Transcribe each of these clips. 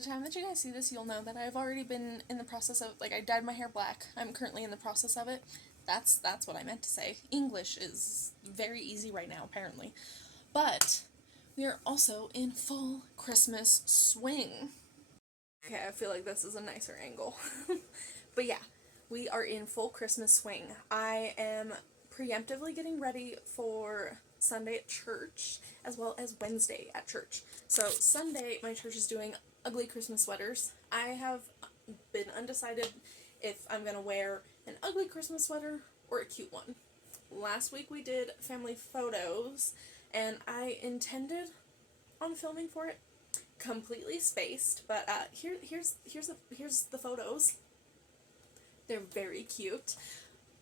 the time that you guys see this, you'll know that I've already been in the process of, like, I dyed my hair black. I'm currently in the process of it. That's what I meant to say. English is very easy right now, apparently. But we are also in full Christmas swing. Okay, I feel like this is a nicer angle. But yeah, we are in full Christmas swing. I am preemptively getting ready for Sunday at church as well as Wednesday at church. So Sunday, my church is doing ugly Christmas sweaters. I have been undecided if I'm gonna wear an ugly Christmas sweater or a cute one. Last week we did family photos, and I intended on filming for it. Completely spaced, but here's the photos. They're very cute.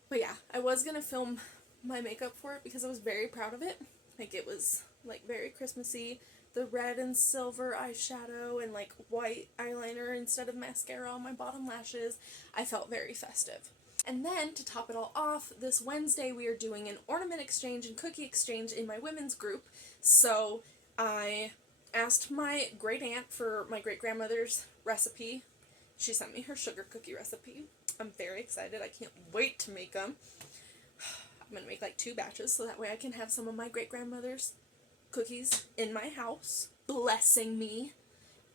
But yeah, I was gonna film my makeup for it because I was very proud of it. Like, it was like very Christmassy. The red and silver eyeshadow and like white eyeliner instead of mascara on my bottom lashes. I felt very festive. And then to top it all off, this Wednesday we are doing an ornament exchange and cookie exchange in my women's group. So I asked my great aunt for my great grandmother's recipe. She sent me her sugar cookie recipe. I'm very excited. I can't wait to make them. I'm going to make like 2 batches so that way I can have some of my great grandmother's cookies in my house, blessing me,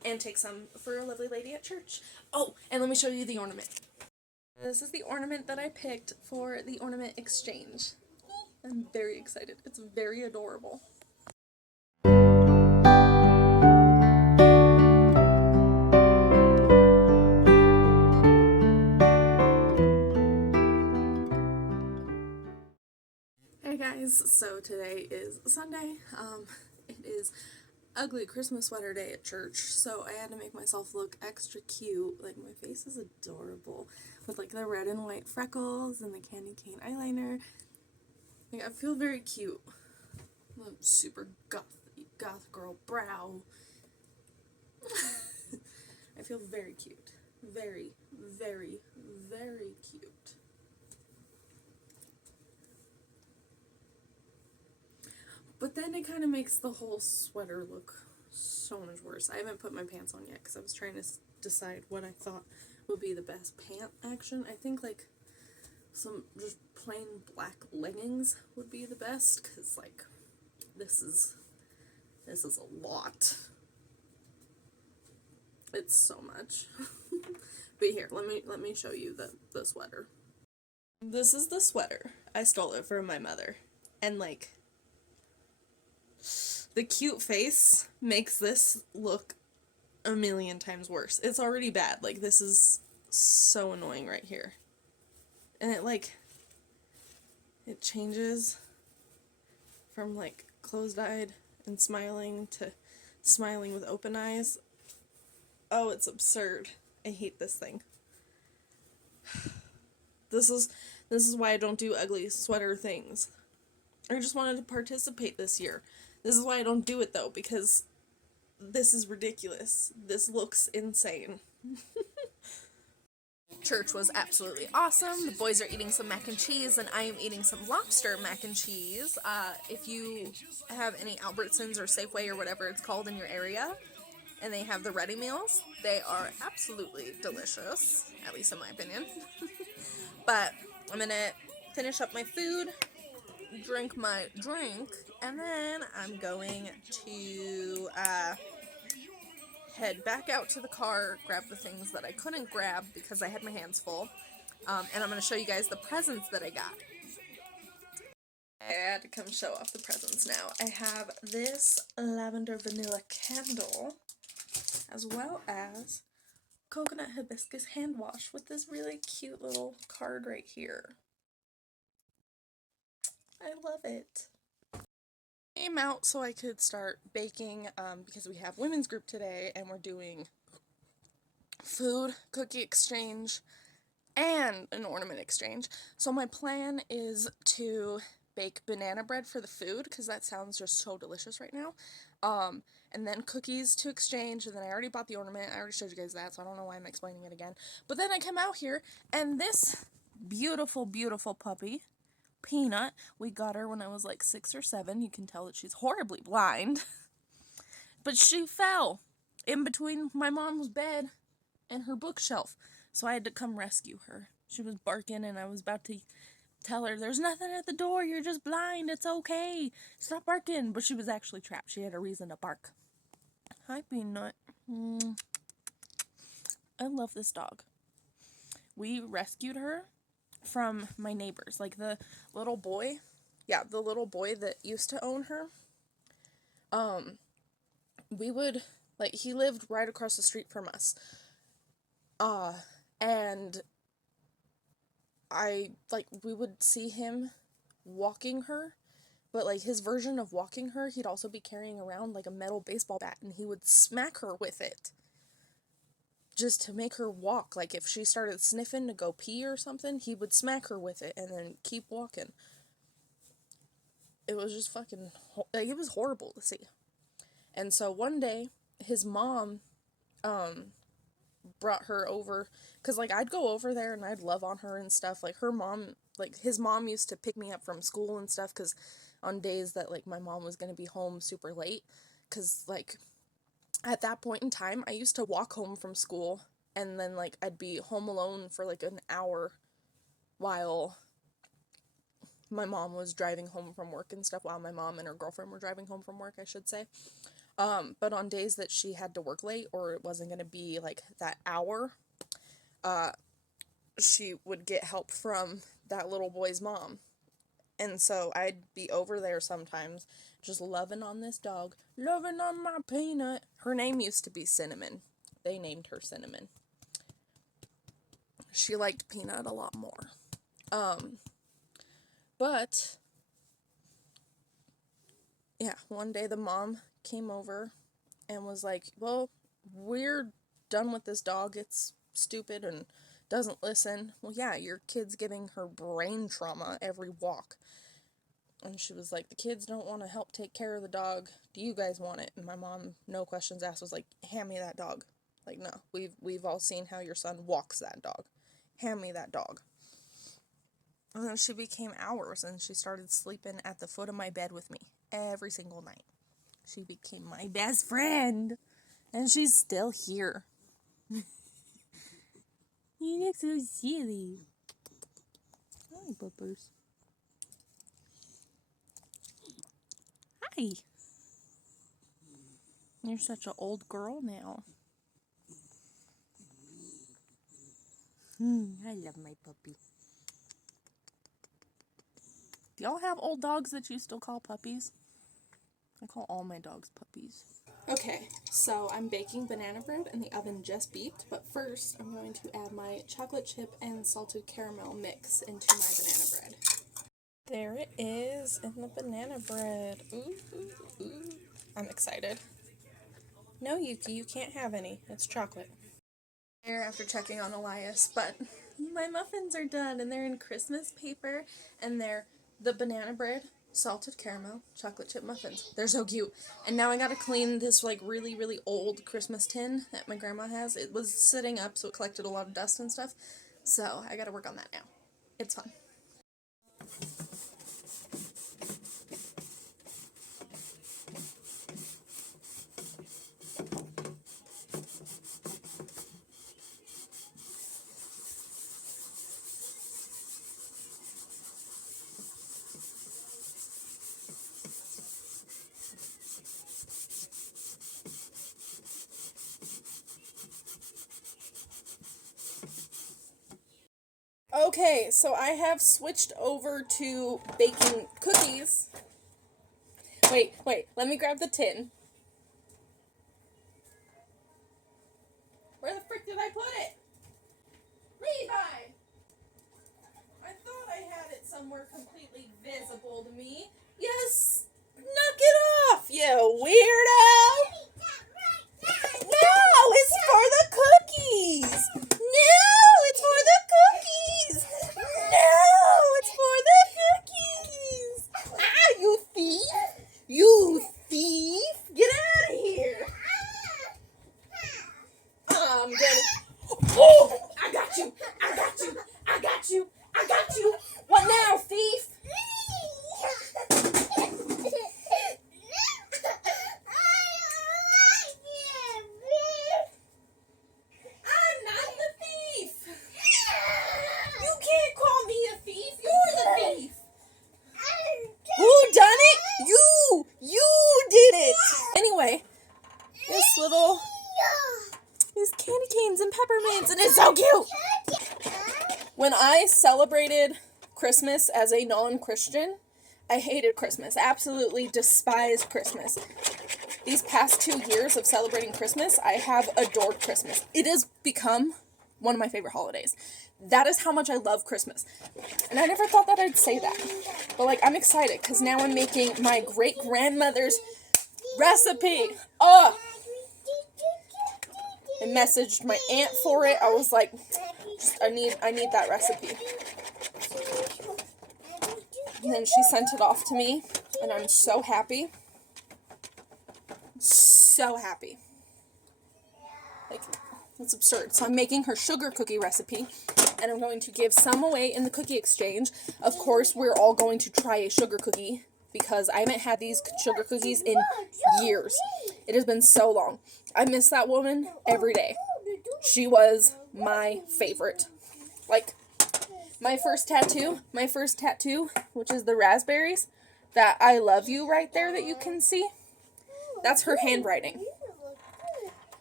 and take some for a lovely lady at church. Oh, and let me show you the ornament. This is the ornament that I picked for the ornament exchange. I'm very excited. It's very adorable. Hey guys, so today is Sunday. It is ugly Christmas sweater day at church, so I had to make myself look extra cute. Like, my face is adorable with like the red and white freckles and the candy cane eyeliner. Like, I feel very cute. Super goth girl brow. I feel very cute. Very, very, very cute. But then it kind of makes the whole sweater look so much worse. I haven't put my pants on yet because I was trying to decide what I thought would be the best pant action. I think like some just plain black leggings would be the best because like this is a lot. It's so much. But here, let me show you the sweater. This is the sweater. I stole it from my mother. And like, the cute face makes this look a million times worse. It's already bad. Like, this is so annoying right here. And it changes from like closed-eyed and smiling to smiling with open eyes. Oh, it's absurd. I hate this thing. This is why I don't do ugly sweater things. I just wanted to participate this year. This is why I don't do it though, because this is ridiculous. This looks insane. Church was absolutely awesome. The boys are eating some mac and cheese, and I am eating some lobster mac and cheese. If you have any Albertsons or Safeway or whatever it's called in your area, and they have the ready meals, they are absolutely delicious, at least in my opinion. But I'm gonna finish up my food, drink my drink, and then I'm going to head back out to the car, grab the things that I couldn't grab because I had my hands full, and I'm going to show you guys the presents that I got. I had to come show off the presents now. I have this lavender vanilla candle, as well as coconut hibiscus hand wash with this really cute little card right here. I love it. Came out so I could start baking because we have women's group today and we're doing food, cookie exchange, and an ornament exchange. So my plan is to bake banana bread for the food because that sounds just so delicious right now. And then cookies to exchange, and then I already bought the ornament. I already showed you guys that, so I don't know why I'm explaining it again. But then I come out here, and this beautiful, beautiful puppy, Peanut, we got her when I was like 6 or 7. You can tell that she's horribly blind. But she fell. in between my mom's bed and her bookshelf. So I had to come rescue her. She was barking and I was about to tell her, there's nothing at the door, you're just blind, it's okay, stop barking. But she was actually trapped. She had a reason to bark. Hi, Peanut. I love this dog. We rescued her from my neighbors. Like the little boy, the little boy that used to own her. We would, like, he lived right across the street from us. And we would see him walking her, but, like, his version of walking her, he'd also be carrying around, like, a metal baseball bat, and he would smack her with it. Just to make her walk. Like, if she started sniffing to go pee or something, he would smack her with it and then keep walking. It was just fucking, like, it was horrible to see. And so one day, his mom, brought her over, because, like, I'd go over there and I'd love on her and stuff. Like, her mom, like, his mom used to pick me up from school and stuff, because on days that, like, my mom was going to be home super late, because, like, at that point in time, I used to walk home from school, and then, like, I'd be home alone for, like, an hour while my mom was driving home from work and stuff, while my mom and her girlfriend were driving home from work, I should say. But on days that she had to work late, or it wasn't going to be, like, that hour, she would get help from that little boy's mom. And so I'd be over there sometimes, just loving on this dog, loving on my Peanut. Her name used to be Cinnamon. They named her Cinnamon. She liked Peanut a lot more. But, yeah, one day the mom came over and was like, well, we're done with this dog. It's stupid and doesn't listen. Well, yeah, your kid's giving her brain trauma every walk. And she was like, the kids don't want to help take care of the dog. Do you guys want it? And my mom, no questions asked, was like, hand me that dog. Like, no, we've all seen how your son walks that dog. Hand me that dog. And then she became ours, and she started sleeping at the foot of my bed with me every single night. She became my best friend, and she's still here. You look so silly. Hi, Buppers. Hi. You're such an old girl now. I love my puppy. Do y'all have old dogs that you still call puppies? I call all my dogs puppies. Okay, so I'm baking banana bread and the oven just beeped, but first I'm going to add my chocolate chip and salted caramel mix into my banana bread. There it is in the banana bread. Ooh, ooh, ooh. I'm excited. No, Yuki, you can't have any. It's chocolate. After checking on Elias, but my muffins are done and they're in Christmas paper and they're the banana bread, salted caramel, chocolate chip muffins. They're so cute. And now I gotta clean this, like, really, really old Christmas tin that my grandma has. It was sitting up, so it collected a lot of dust and stuff. So I gotta work on that now. It's fun. Okay, so I have switched over to baking cookies. Wait, let me grab the tin. Where the frick did I put it? Levi! I thought I had it somewhere completely visible to me. Yes! Knock it off, you weirdo! No, it's for the cookies! No, it's for the cookies! No, it's for the cookies! Ah, you thief! You thief! candy canes and peppermints, and it's so cute. When I celebrated Christmas as a non-Christian, I hated Christmas. Absolutely despised Christmas. These past 2 years of celebrating Christmas, I have adored Christmas. It has become one of my favorite holidays. That is how much I love Christmas. And I never thought that I'd say that. But, like, I'm excited because now I'm making my great-grandmother's recipe. Oh! I messaged my aunt for it. I was like, I need that recipe. And then she sent it off to me, and I'm so happy. So happy. Like, it's absurd. So I'm making her sugar cookie recipe, and I'm going to give some away in the cookie exchange. Of course, we're all going to try a sugar cookie, because I haven't had these sugar cookies in years. It has been so long. I miss that woman every day. She was my favorite. Like, my first tattoo, which is the raspberries, that I love you right there that you can see, that's her handwriting.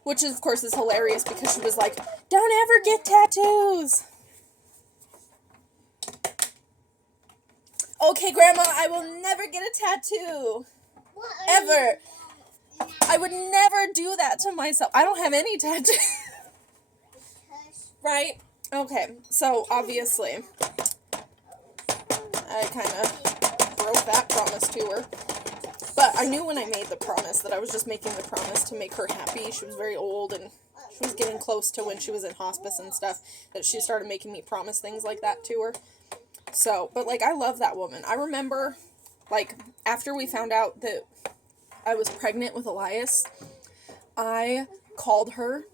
Which, of course, is hilarious because she was like, don't ever get tattoos. Okay, Grandma, I will never get a tattoo. Ever. I would never do that to myself. I don't have any tattoos. Right? Okay, so obviously, I kind of broke that promise to her. But I knew when I made the promise that I was just making the promise to make her happy. She was very old and she was getting close to when she was in hospice and stuff, that she started making me promise things like that to her. So, but like, I love that woman. I remember, like, after we found out that I was pregnant with Elias, I called her,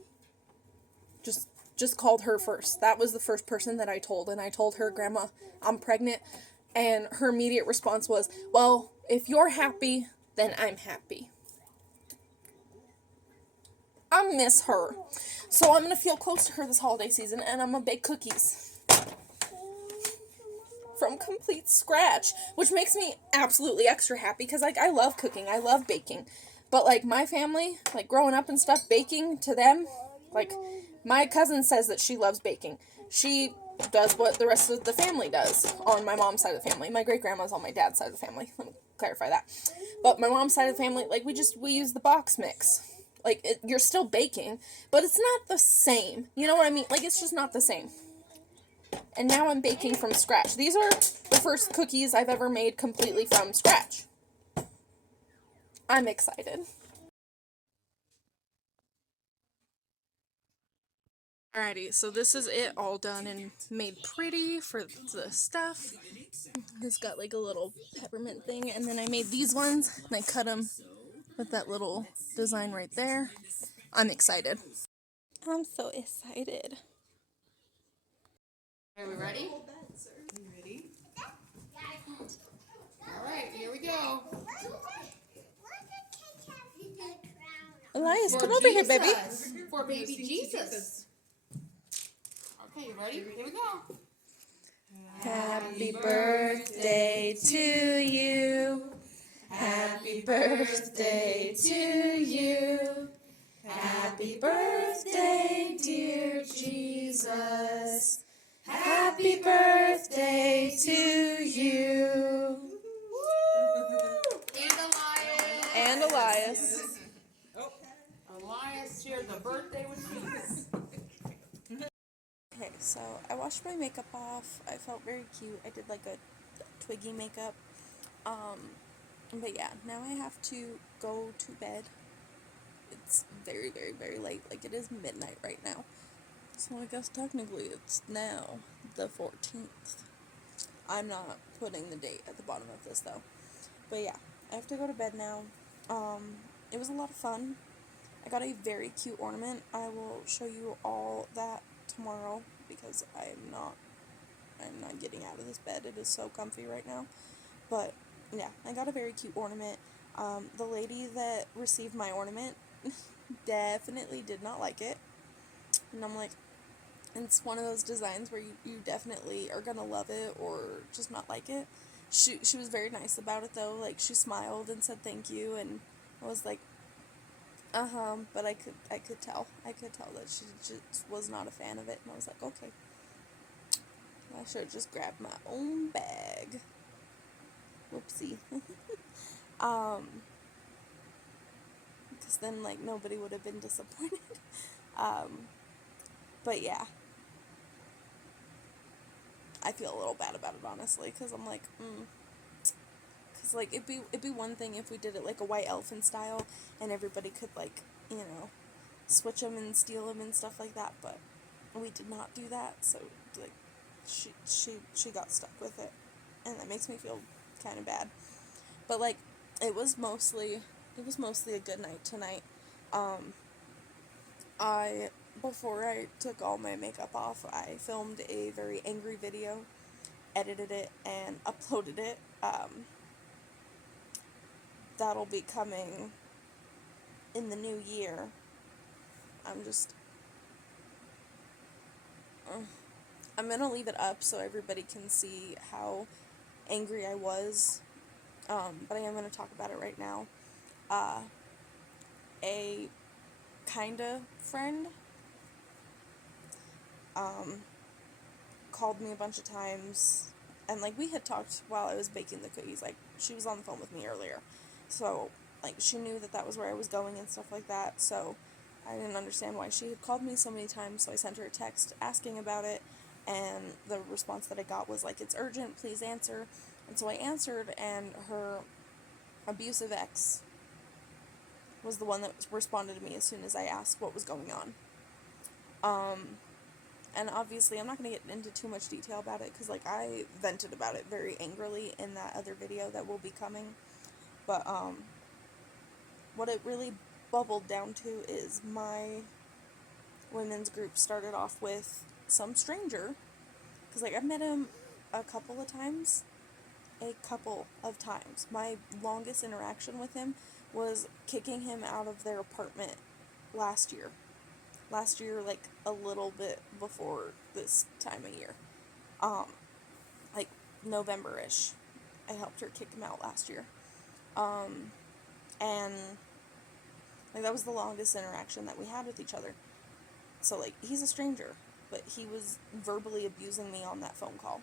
just called her first. That was the first person that I told, and I told her, Grandma, I'm pregnant, and her immediate response was, well, if you're happy, then I'm happy. I miss her. So I'm going to feel close to her this holiday season, and I'm going to bake cookies from complete scratch, which makes me absolutely extra happy, because, like, I love cooking, I love baking, but, like, my family, like, growing up and stuff, baking to them, like, my cousin says that she loves baking. She does what the rest of the family does on my mom's side of the family. My great-grandma's on my dad's side of the family, let me clarify that. But my mom's side of the family, like, we use the box mix. Like, you're still baking, but it's not the same, you know what I mean? Like, it's just not the same. And now I'm baking from scratch. These are the first cookies I've ever made completely from scratch. I'm excited. Alrighty, so this is it all done and made pretty for the stuff. It's got like a little peppermint thing, and then I made these ones, and I cut them with that little design right there. I'm excited. I'm so excited. Are we ready? Alright, here we go. Elias, come over here, baby. For baby Jesus. Okay, you ready? Here we go. Happy birthday to you. Happy birthday to you. Happy birthday, dear Jesus. Happy birthday to you. And Elias. And Elias. Elias shared the birthday with Jesus. Okay, so I washed my makeup off. I felt very cute. I did like a Twiggy makeup. But yeah, now I have to go to bed. It's very, very, very late. Like, it is midnight right now. So I guess technically it's now the 14th. I'm not putting the date at the bottom of this though. But yeah, I have to go to bed now. It was a lot of fun. I got a very cute ornament. I will show you all that tomorrow because I'm not getting out of this bed. It is so comfy right now. But yeah, I got a very cute ornament. The lady that received my ornament definitely did not like it. And I'm like, it's one of those designs where you definitely are gonna love it or just not like it. She was very nice about it though. Like, she smiled and said thank you, and I was like, But I could tell that she just was not a fan of it, and I was like, okay, I should have just grabbed my own bag. Whoopsie. Because then, like, nobody would have been disappointed. But yeah, I feel a little bad about it, honestly, because I'm like, because, like, it'd be one thing if we did it, like, a white elephant style, and everybody could, like, you know, switch them and steal them and stuff like that, but we did not do that, so, like, she got stuck with it, and that makes me feel kind of bad. But, like, it was mostly a good night tonight. Before I took all my makeup off, I filmed a very angry video, edited it, and uploaded it. That'll be coming in the new year. I'm gonna leave it up so everybody can see how angry I was, but I am gonna talk about it right now. A kinda friend called me a bunch of times, and, like, we had talked while I was baking the cookies. Like, she was on the phone with me earlier, so, like, she knew that was where I was going and stuff like that, so I didn't understand why she had called me so many times, so I sent her a text asking about it, and the response that I got was, like, it's urgent, please answer. And so I answered, and her abusive ex was the one that responded to me as soon as I asked what was going on. And obviously I'm not going to get into too much detail about it, because, like, I vented about it very angrily in that other video that will be coming. But, what it really bubbled down to is my women's group started off with some stranger, because, like, I've met him a couple of times. My longest interaction with him was kicking him out of their apartment last year, like, a little bit before this time of year, like, November-ish. I helped her kick him out last year, and, like, that was the longest interaction that we had with each other. So, like, he's a stranger, but he was verbally abusing me on that phone call,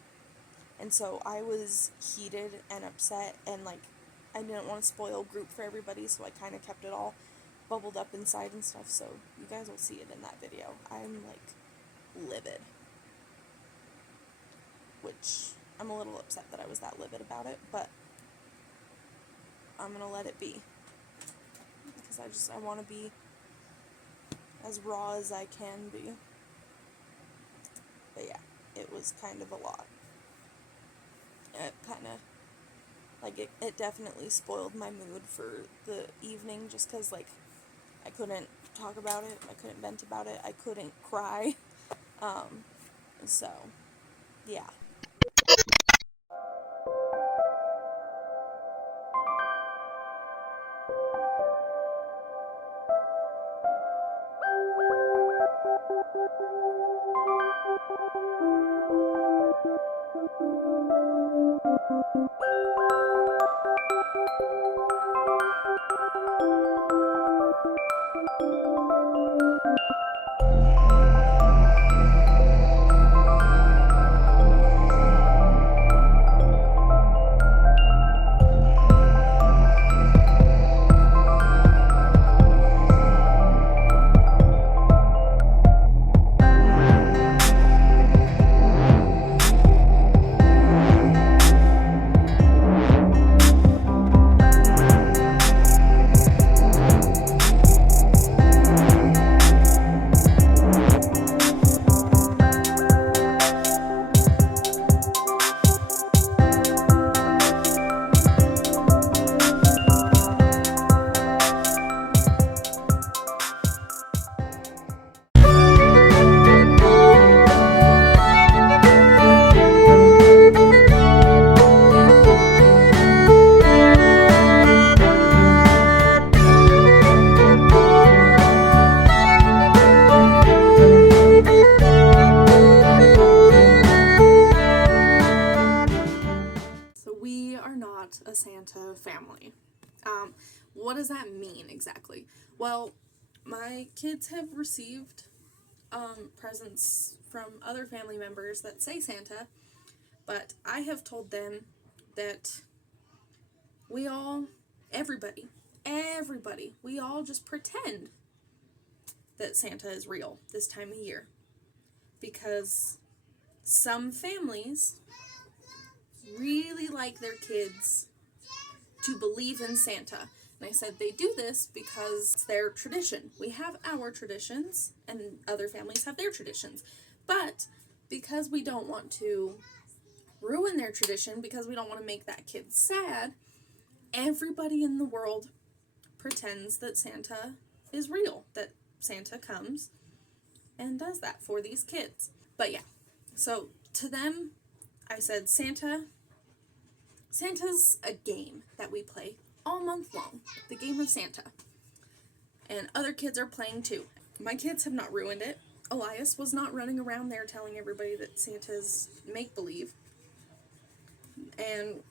and so I was heated and upset, and, like, I didn't want to spoil group for everybody, so I kind of kept it all bubbled up inside and stuff, so you guys will see it in that video. I'm, like, livid, which I'm a little upset that I was that livid about it, but I'm gonna let it be, because I want to be as raw as I can be. But yeah, it was kind of a lot. It kind of, like, it definitely spoiled my mood for the evening, just because, like, I couldn't talk about it, I couldn't vent about it, I couldn't cry, so, yeah. does that mean exactly? Well, my kids have received presents from other family members that say Santa, but I have told them that we all, everybody, we all just pretend that Santa is real this time of year. Because some families really like their kids to believe in Santa. And I said they do this because it's their tradition. We have our traditions, and other families have their traditions. But because we don't want to ruin their tradition, because we don't want to make that kid sad, everybody in the world pretends that Santa is real, that Santa comes and does that for these kids. But yeah, so to them, I said Santa's a game that we play all month long, the game of Santa. And other kids are playing too. My kids have not ruined it. Elias was not running around there telling everybody that Santa's make-believe. And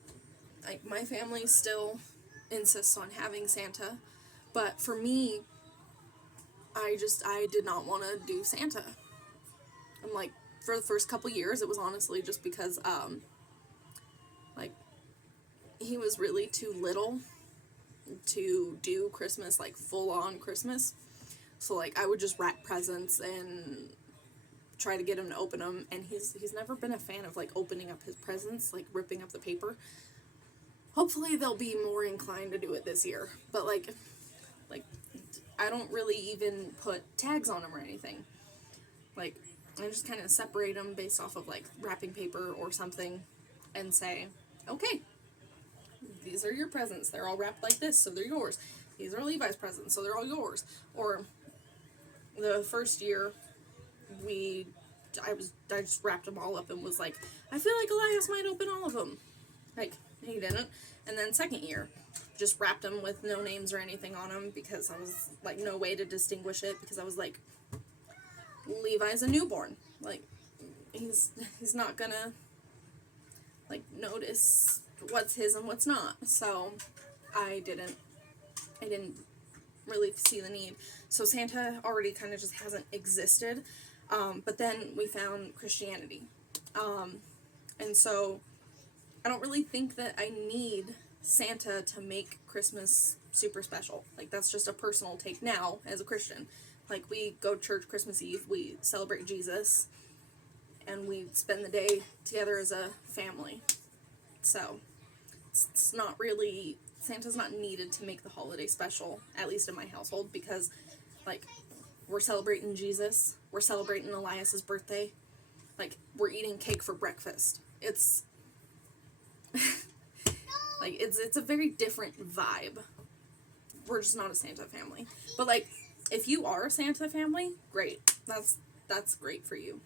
my family still insists on having Santa. But for me, I did not want to do Santa. I'm like, for the first couple years, it was honestly just because, he was really too little to do Christmas, full-on Christmas. So, I would just wrap presents and try to get him to open them, and he's never been a fan of, opening up his presents, ripping up the paper. Hopefully they'll be more inclined to do it this year, but, I don't really even put tags on them or anything. I just kind of separate them based off of, wrapping paper or something and say, okay, these are your presents. They're all wrapped like this, so they're yours. These are Levi's presents, so they're all yours. Or the first year, I just wrapped them all up and was like, I feel like Elias might open all of them. He didn't. And then second year, just wrapped them with no names or anything on them because I was, no way to distinguish it because I was like, Levi's a newborn. He's not gonna, notice what's his and what's not. So I didn't really see the need. So Santa already kind of just hasn't existed. But then we found Christianity. And so I don't really think that I need Santa to make Christmas super special. That's just a personal take now as a Christian. We go to church Christmas Eve, we celebrate Jesus, and we spend the day together as a family. So it's not really, Santa's not needed to make the holiday special, at least in my household, because we're celebrating Jesus, we're celebrating Elias's birthday, we're eating cake for breakfast. It's it's a very different vibe. We're just not a Santa family. But if you are a Santa family, great. That's great for you.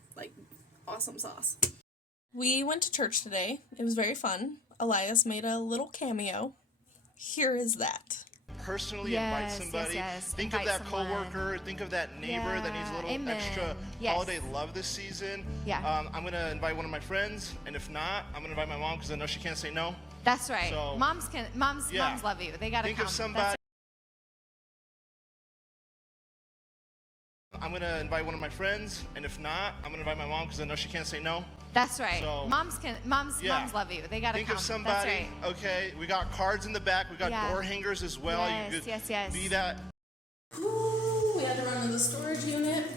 Awesome sauce. We went to church today. It was very fun. Elias made a little cameo. Here is that. Personally invite somebody. Think of that coworker, think of that neighbor that needs a little extra holiday love this season. I'm going to invite one of my friends, and if not, I'm going to invite my mom because I know she can't say no. That's right. So, moms love you. They got to come. Think of somebody. I'm going to invite one of my friends, and if not, I'm going to invite my mom because I know she can't say no. That's right. So, moms love you. They got to come. Think of somebody. That's right. Okay, we got cards in the back. We got door hangers as well. Yes, you could yes. be that. Ooh, we had to run to the storage unit.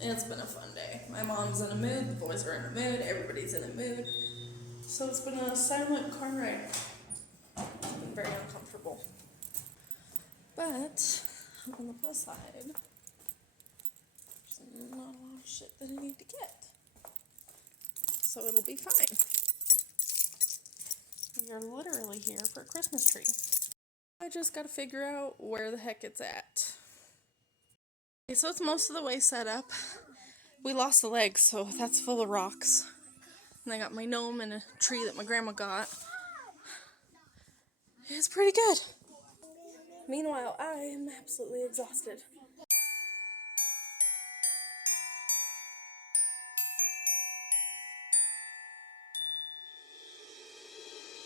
It's been a fun day. My mom's in a mood, the boys are in a mood, everybody's in a mood. So it's been a silent car ride. It's been very uncomfortable. But on the plus side, there's not a lot of shit that I need to get. So it'll be fine. We are literally here for a Christmas tree. I just gotta figure out where the heck it's at. Okay, so it's most of the way set up. We lost a leg, so that's full of rocks. And I got my gnome and a tree that my grandma got. It's pretty good. Meanwhile, I am absolutely exhausted.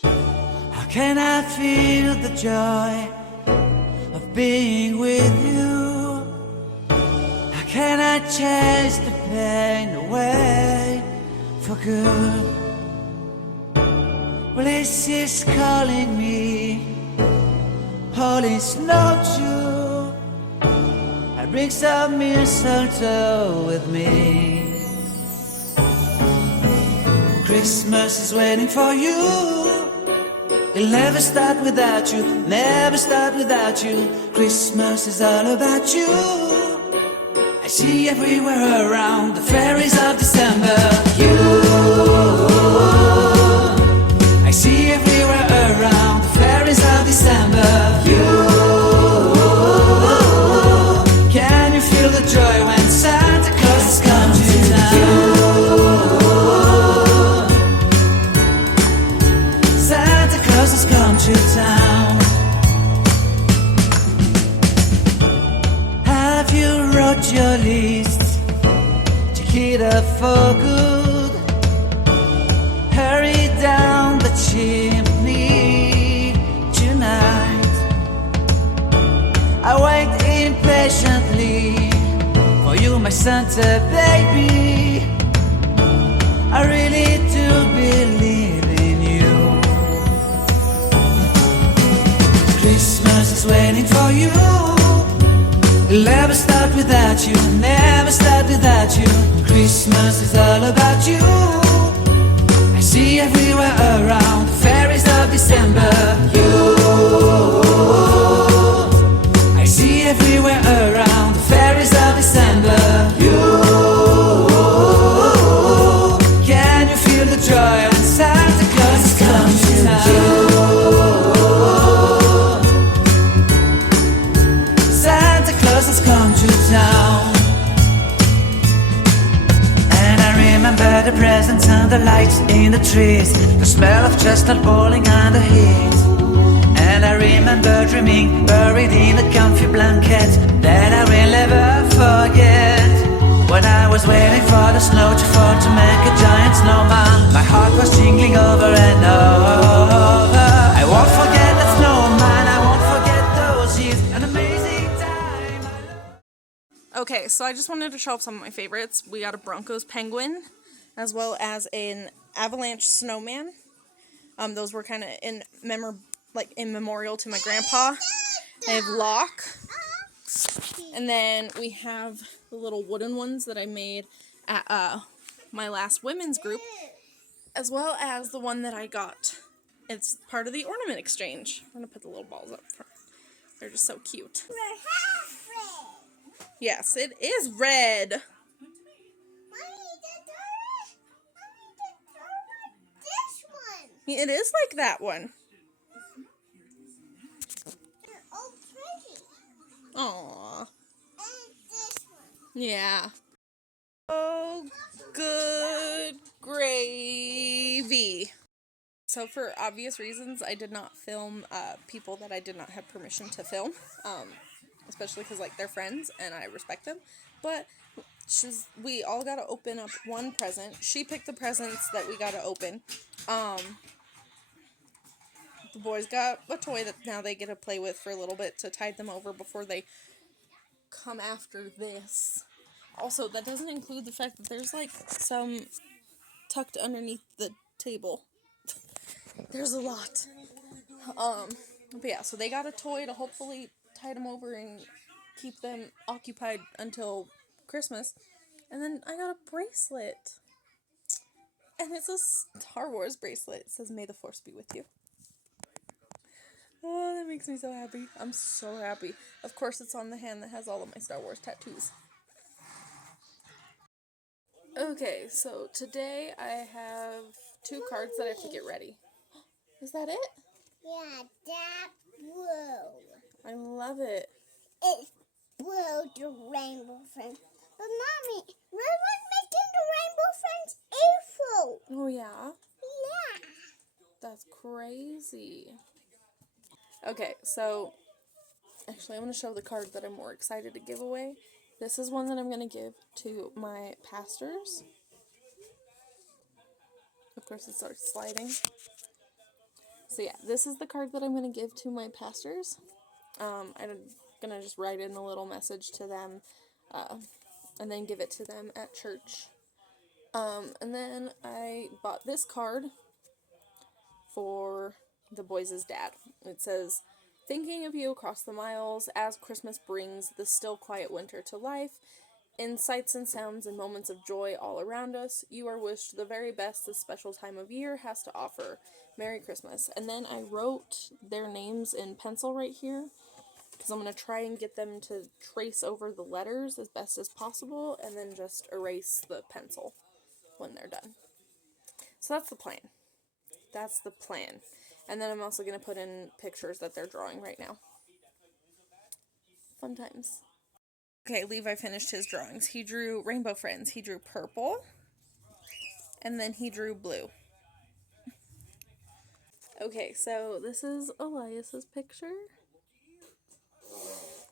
How can I feel the joy being with you. How can I chase the pain away for good? Well, this is calling me. All is not true. I bring some mistletoe with me. Christmas is waiting for you. It'll never start without you, never start without you. Christmas is all about you. I see everywhere around the fairies of December. You, I see everywhere around the fairies of December. You, can you feel the joy when Santa Claus has come to town? Santa Claus has come to town. Have you wrote your list? Check it up for good. Hurry down the chimney tonight. I wait impatiently for you, my Santa baby. I really do believe in you. Christmas is waiting for you. It'll never start without you, never start without you. Christmas is all about you. I see everywhere around the fairies of December. You, I see everywhere around the fairies of December. You, can you feel the joy when Santa Claus has come to town? Santa Claus has come to town. And I remember the presents and the lights in the trees, the smell of chestnut boiling on the heat. And I remember dreaming, buried in a comfy blanket that I will never forget. When I was waiting for the snow to fall to make a giant snowman, my heart was jingling over and over. I won't forget that snowman, I won't forget those years, an amazing time. Okay, so I just wanted to show off some of my favorites. We got a Broncos penguin, as well as an avalanche snowman. Those were kind of in memorial to my grandpa. I have Locke. And then we have the little wooden ones that I made at my last women's group, as well as the one that I got. It's part of the ornament exchange. I'm going to put the little balls up front. They're just so cute. Yes, it is red. It is like that one. Aww. Yeah. Oh, good gravy. So for obvious reasons, I did not film people that I did not have permission to film. Especially because, they're friends, and I respect them. But we all got to open up one present. She picked the presents that we got to open. The boys got a toy that now they get to play with for a little bit to tide them over before they come after this. Also, that doesn't include the fact that there's, some tucked underneath the table. There's a lot. But yeah, so they got a toy to hopefully tide them over and keep them occupied until Christmas. And then I got a bracelet. And it's a Star Wars bracelet. It says, "May the Force be with you." Oh, that makes me so happy. I'm so happy. Of course, it's on the hand that has all of my Star Wars tattoos. Okay, so today I have 2 cards that I have to get ready. Is that it? Yeah, that blue. I love it. It's blue, the rainbow friends. But Mommy, when was making the rainbow friends April? Oh, yeah? Yeah. That's crazy. Okay, so actually I'm going to show the card that I'm more excited to give away. This is one that I'm going to give to my pastors. Of course, it starts sliding. So yeah, this is the card that I'm going to give to my pastors. gonna just write in a little message to them, and then give it to them at church. And then I bought this card for the boys' dad. It says, "Thinking of you across the miles as Christmas brings the still quiet winter to life. In sights and sounds and moments of joy all around us, you are wished the very best this special time of year has to offer. Merry Christmas." And then I wrote their names in pencil right here, because I'm going to try and get them to trace over the letters as best as possible, and then just erase the pencil when they're done. So that's the plan. That's the plan. And then I'm also going to put in pictures that they're drawing right now. Fun times. Okay, Levi finished his drawings. He drew rainbow friends. He drew purple. And then he drew blue. Okay, so this is Elias's picture.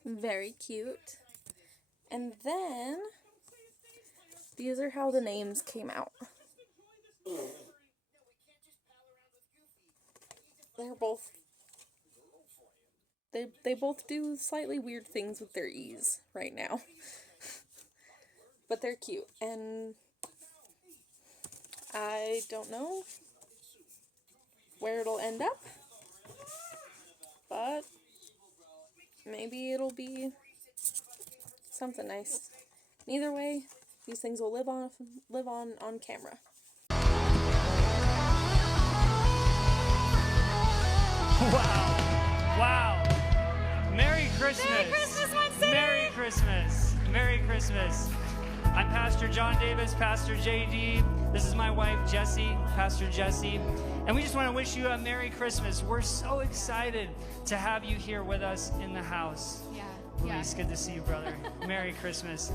Very cute. And then these are how the names came out. They're both they both do slightly weird things with their E's right now. But they're cute, and I don't know where it'll end up, but maybe it'll be something nice. Either way, these things will live on camera. Wow. Merry Christmas. Merry Christmas, Wednesday. Merry Christmas. Merry Christmas. I'm Pastor John Davis, Pastor JD. This is my wife, Jessie, Pastor Jessie. And we just want to wish you a Merry Christmas. We're so excited to have you here with us in the house. It's good to see you, brother. Merry Christmas.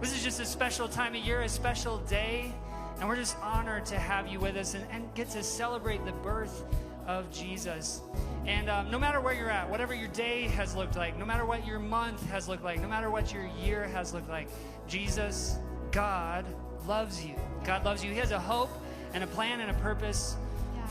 This is just a special time of year, a special day. And we're just honored to have you with us and get to celebrate the birth of Jesus. And no matter where you're at, whatever your day has looked like, no matter what your month has looked like, no matter what your year has looked like, Jesus, God, loves you. God loves you. He has a hope and a plan and a purpose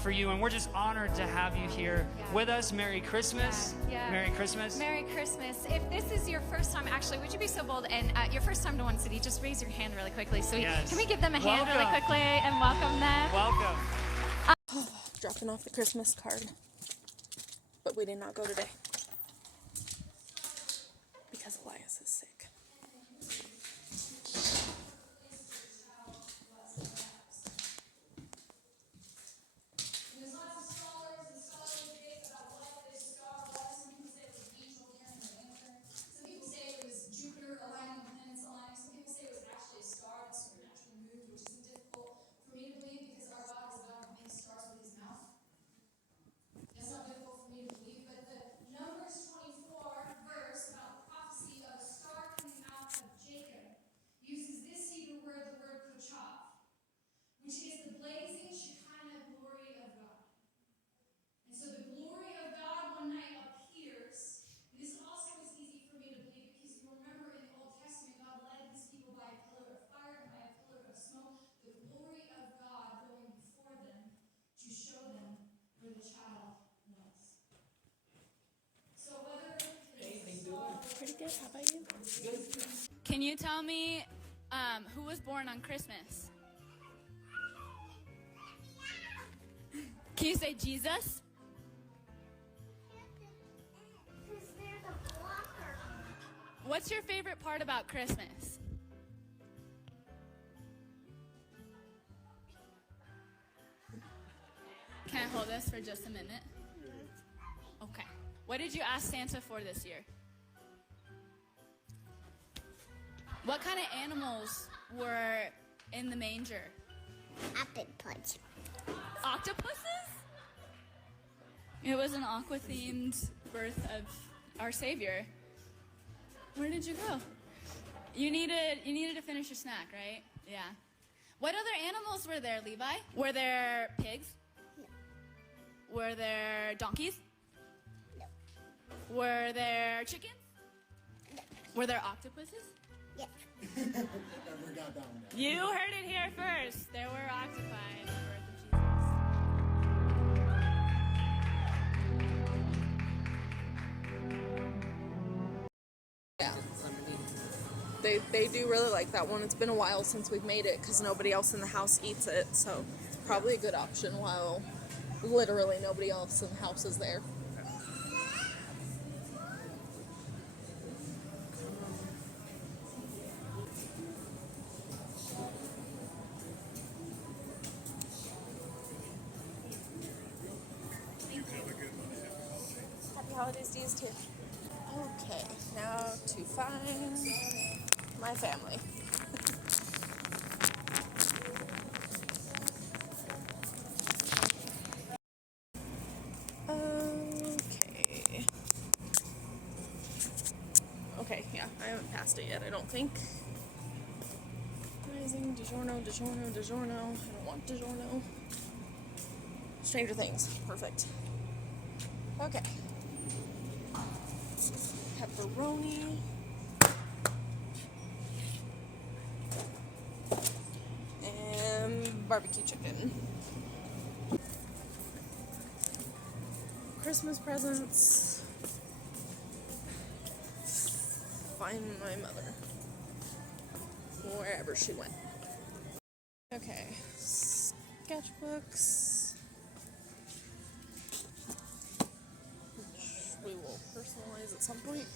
for you, and we're just honored to have you here with us. Merry Christmas. Merry Christmas. Merry Christmas. If this is your first time, actually, would you be so bold and your first time to One City, just raise your hand really quickly. So can we give them a hand really quickly and welcome them? Welcome. Dropping off the Christmas card, but we did not go today because Elias is sick. Pretty good. How about you? Can you tell me who was born on Christmas? Can you say Jesus? What's your favorite part about Christmas? Can I hold this for just a minute? Okay. What did you ask Santa for this year? What kind of animals were in the manger? Octopus. Octopuses? It was an aqua-themed birth of our Savior. Where did you go? You needed to finish your snack, right? Yeah. What other animals were there, Levi? Were there pigs? No. Were there donkeys? No. Were there chickens? No. Were there octopuses? Yes. You heard it here first. There were octopi in the birth of Jesus. 「they do really like that one. It's been a while since we've made it because nobody else in the house eats it, so it's probably a good option while literally nobody else in the house is there. Happy holidays to you too. Okay, now to find my family. Okay. Okay, yeah, I haven't passed it yet, I don't think. Rising, DiGiorno, DiGiorno, DiGiorno. I don't want DiGiorno. Stranger Things, perfect. Okay. Pepperoni. And barbecue chicken. Christmas presents. Find my mother. Wherever she went. Okay. Sketchbooks. Which we will personalize at some point.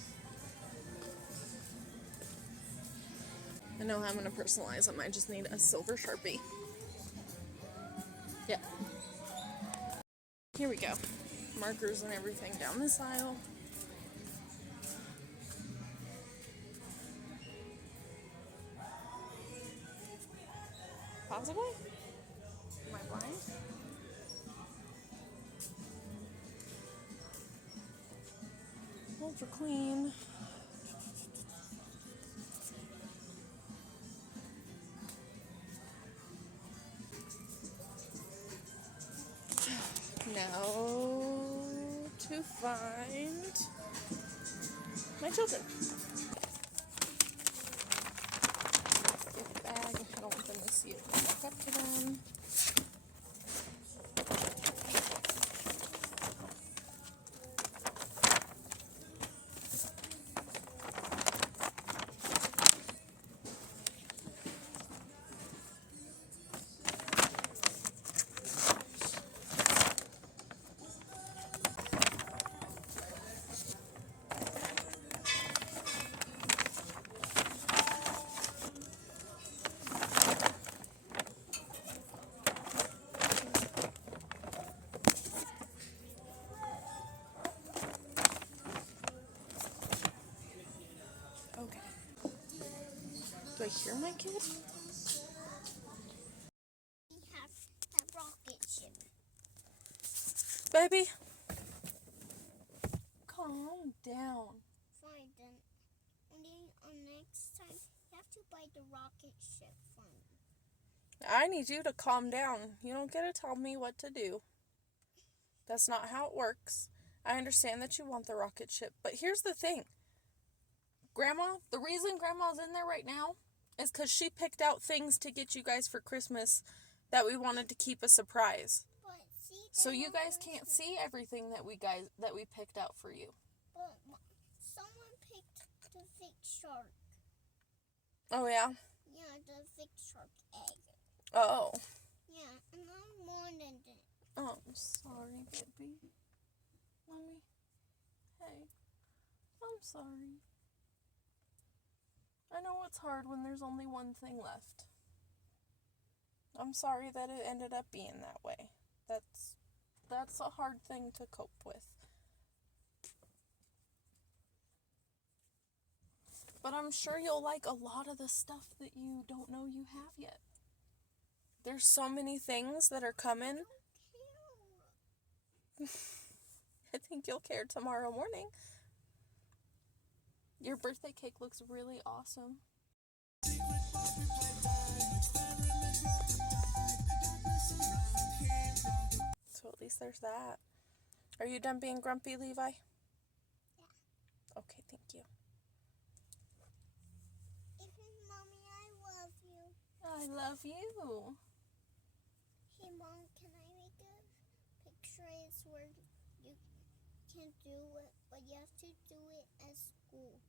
I know how I'm going to personalize them. I just need a silver Sharpie. Yep. Here we go. Markers and everything down this aisle. Possibly? Am I blind? Ultra clean. Now to find my children. Gift bag. I don't want them to see it walk up to them. Do I hear my kid? We have a rocket ship. Baby, calm down. Fine then. Only on next time, you have to buy the rocket ship for me. I need you to calm down. You don't get to tell me what to do. That's not how it works. I understand that you want the rocket ship, but here's the thing. Grandma, the reason Grandma's in there right now is because she picked out things to get you guys for Christmas that we wanted to keep a surprise. But see, So you guys can't see everything that we picked out for you. But someone picked the fake shark. Oh yeah? Yeah, the fake shark egg. Oh. Yeah, and I'm more than that. Oh, I'm sorry, baby. Mommy. Hey. I'm sorry. I know it's hard when there's only one thing left. I'm sorry that it ended up being that way. That's a hard thing to cope with. But I'm sure you'll like a lot of the stuff that you don't know you have yet. There's so many things that are coming. I think you'll care tomorrow morning. Your birthday cake looks really awesome. So at least there's that. Are you done being grumpy, Levi? Yeah. Okay, thank you. Mommy, I love you. I love you. Hey, Mom, can I make a picture? It's where you can do it, but you have to do it at school.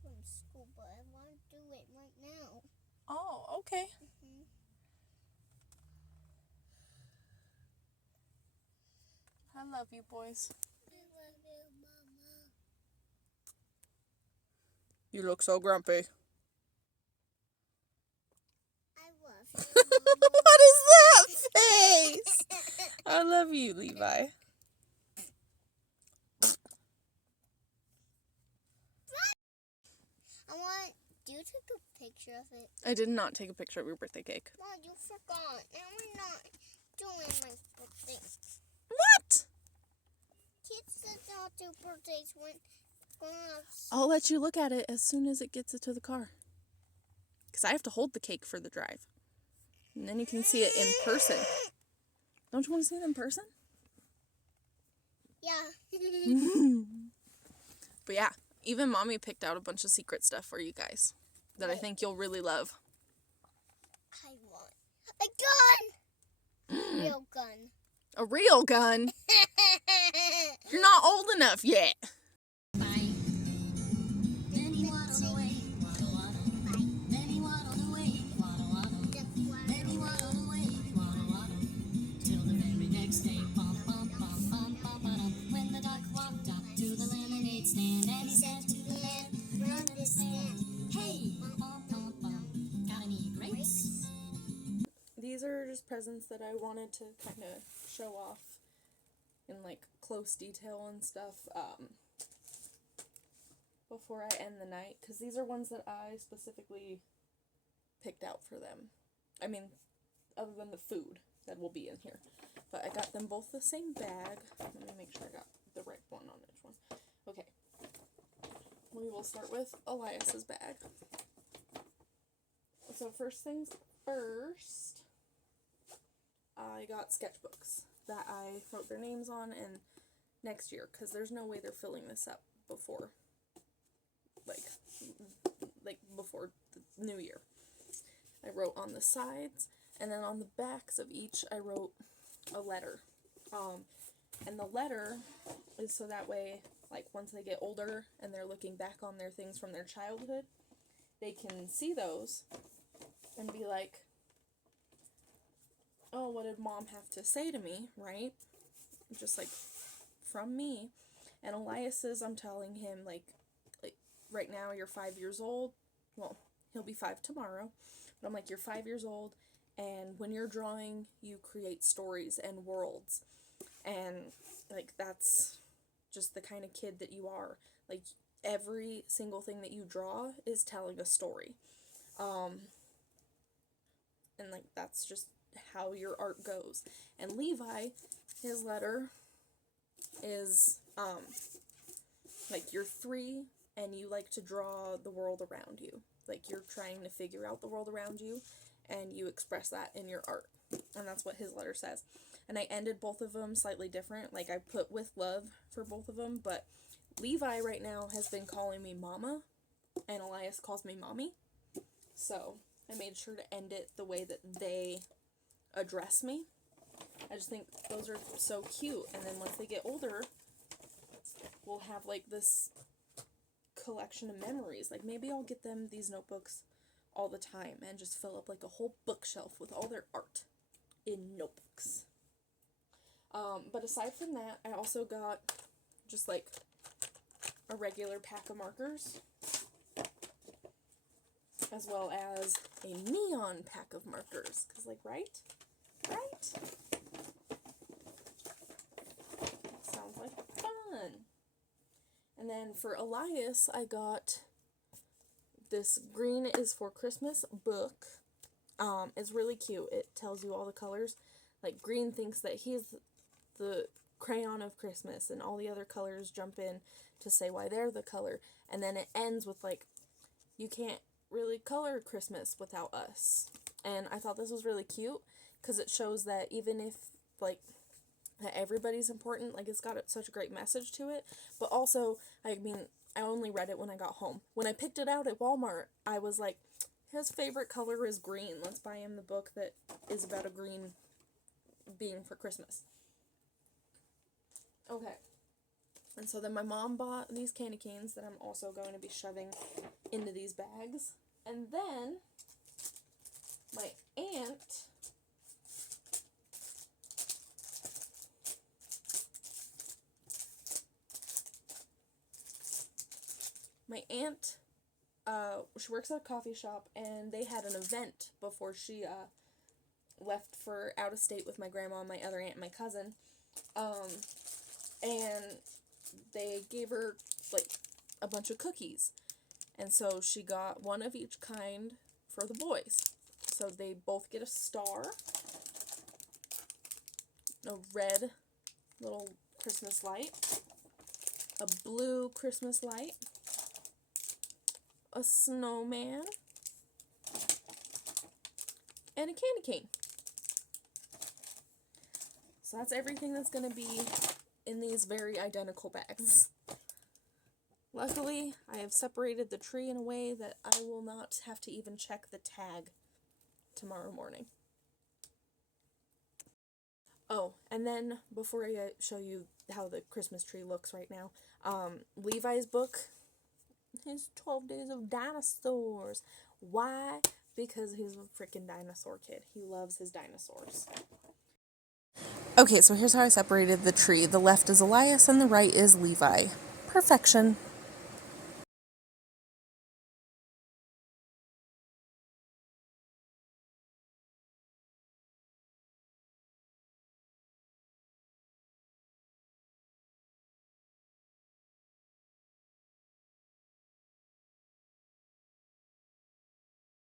From school, but I want to Okay. I love you, boys. I love you, Mama. You look so grumpy. I love you, What is that face? I love you, Levi. I want you to take a picture of it. I did not take a picture of your birthday cake. Mom, you forgot. And we're not doing my birthday. What? Kids that don't do birthdays when grown-ups. I'll let you look at it as soon as it gets it to the car. Because I have to hold the cake for the drive. And then you can see it in person. Don't you want to see it in person? Yeah. But yeah, even Mommy picked out a bunch of secret stuff for you guys that I think you'll really love. I want a gun. Real gun. A real gun? You're not old enough yet. These are just presents that I wanted to kind of show off in like close detail and stuff before I end the night, because these are ones that I specifically picked out for them. I mean, other than the food that will be in here. But I got them both the same bag. Let me make sure I got the right one on each one. Okay. We will start with Elias's bag. So first things first, I got sketchbooks that I wrote their names on, and next year, because there's no way they're filling this up before, like before the new year. I wrote on the sides, and then on the backs of each, I wrote a letter. And the letter is so that way, like, once they get older and they're looking back on their things from their childhood, they can see those and be like, oh, what did Mom have to say to me, right? Just, like, from me. And Elias's, I'm telling him, like, right now you're 5 years old. Well, he'll be 5 tomorrow. But I'm like, you're 5 years old, and when you're drawing, you create stories and worlds. And, like, that's just the kind of kid that you are. Like, every single thing that you draw is telling a story. And, like, that's just how your art goes. And Levi, his letter is, like, you're 3, and you like to draw the world around you. Like, you're trying to figure out the world around you, and you express that in your art. And that's what his letter says. And I ended both of them slightly different. Like, I put with love for both of them, but Levi right now has been calling me Mama, and Elias calls me Mommy. So I made sure to end it the way that they address me. I just think those are so cute. And then once they get older, we'll have, like, this collection of memories. Like, maybe I'll get them these notebooks all the time and just fill up, like, a whole bookshelf with all their art in notebooks. But aside from that, I also got just, like, a regular pack of markers, as well as a neon pack of markers, because, like, right? Sounds like fun. And then for Elias, I got this Green is for Christmas book. It's really cute. It tells you all the colors. Like, Green thinks that he's the crayon of Christmas, and all the other colors jump in to say why they're the color. And then it ends with, like, you can't really color Christmas without us. And I thought this was really cute, because it shows that even if, like, that everybody's important, like, it's got such a great message to it. But also, I mean, I only read it when I got home. When I picked it out at Walmart, I was like, his favorite color is green. Let's buy him the book that is about a green being for Christmas. Okay. And so then my mom bought these candy canes that I'm also going to be shoving into these bags. And then aunt, she works at a coffee shop, and they had an event before she left for out of state with my grandma, my other aunt, and my cousin. And they gave her like a bunch of cookies, and so she got one of each kind for the boys. So they both get a star, a red little Christmas light, a blue Christmas light, a snowman, and a candy cane. So that's everything that's going to be in these very identical bags. Luckily, I have separated the tree in a way that I will not have to even check the tag tomorrow morning. Oh, and then before I show you how the Christmas tree looks right now, Levi's book, his 12 Days of Dinosaurs. Why? Because he's a freaking dinosaur kid. He loves his dinosaurs. Okay, so here's how I separated the tree. The left is Elias and the right is Levi. Perfection.